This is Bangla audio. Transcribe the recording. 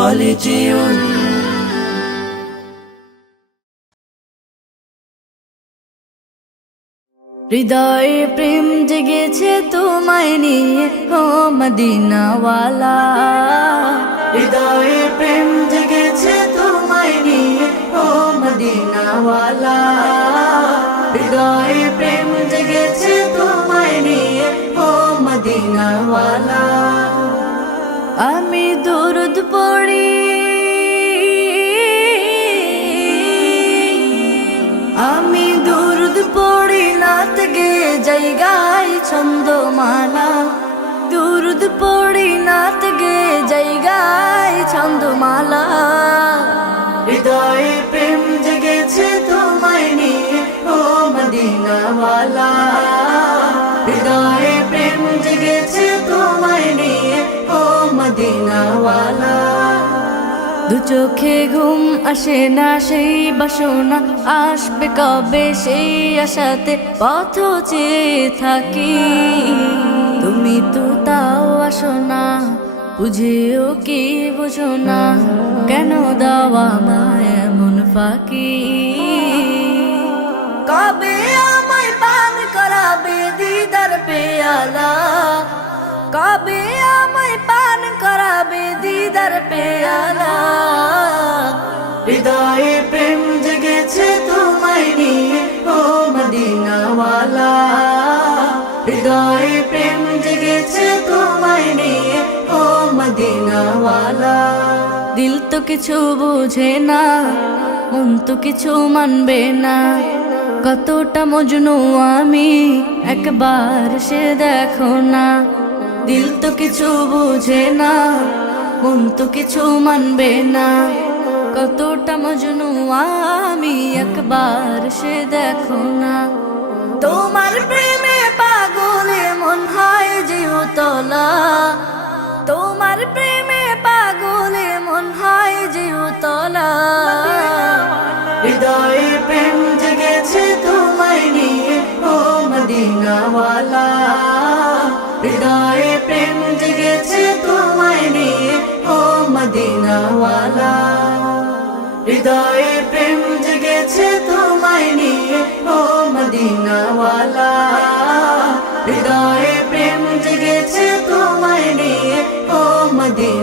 খালিজিউন। হৃদয়ে প্রেম জেগেছে তোমায় নিয়ে ও মদিনাওয়ালা। হৃদয়ে প্রেম জেগেছে তোমায় নিয়ে ও মদিনাওয়ালা। হৃদয়ে প্রেম জেগেছে তোমায় নিয়ে ও মদিনাওয়ালা। আমি দুরুদ পড়ি, আমি দুরুদ পড়ি, নাত গে জায়গায় ছন্দমালা। দুরুদ পড়ি, নাত গে জায়গায় ছন্দমালা। হৃদয়ে প্রেম জেগেছে তোমায় নিয়ে ও মদিনাওয়ালা। হৃদয়ে প্রেম জেগেছে তোমায় নিয়ে ও মদিনাওয়ালা। দু চোখে ঘুম আসে না, সেই বাসনা আসবে কবে, সেই আশাতে পথ চেয়ে থাকি। তুমি তো তাও আসো না, বুঝেও কি বুঝো না, কেন দাওয়া আমায় এমন ফাঁকি। কবে আমায় পান করাবে দিদার পেয়ালা, কবে আমায় পান করাবে দিদার পেয়ালা। হৃদয়ে প্রেম জেগেছে তোমায় নিয়ে ও মদিনাওয়ালা। হৃদয়ে প্রেম জেগেছে তোমায় নিয়ে ও মদিনাওয়ালা। দিল তো কিছু বুঝে না, মন তো কিছু মানবে না, কতটা মজনু আমি একবার সে দেখো না। দিল তো কিছু বুঝে না, মন তো কিছু মানবে না, কতটা মজনু আমি একবার সে দেখো না। তোমার প্রেমে পাগলে মন হয় যে উতলা, তোমার প্রেমে পাগলে মন হয় যে উতলা। হৃদয়ে প্রেম জেগেছে তোমায় নিয়ে ও মদিনাওয়ালা। হৃদয়ে প্রেম জেগেছে তোমায় নিয়ে ও মদিনাওয়ালা। হৃদয়ে প্রেম জেগেছে তোমায় নিয়ে ও মদিনাওয়ালা। হৃদয়ে প্রেম জেগেছে তোমায় নিয়ে ও মদিনা।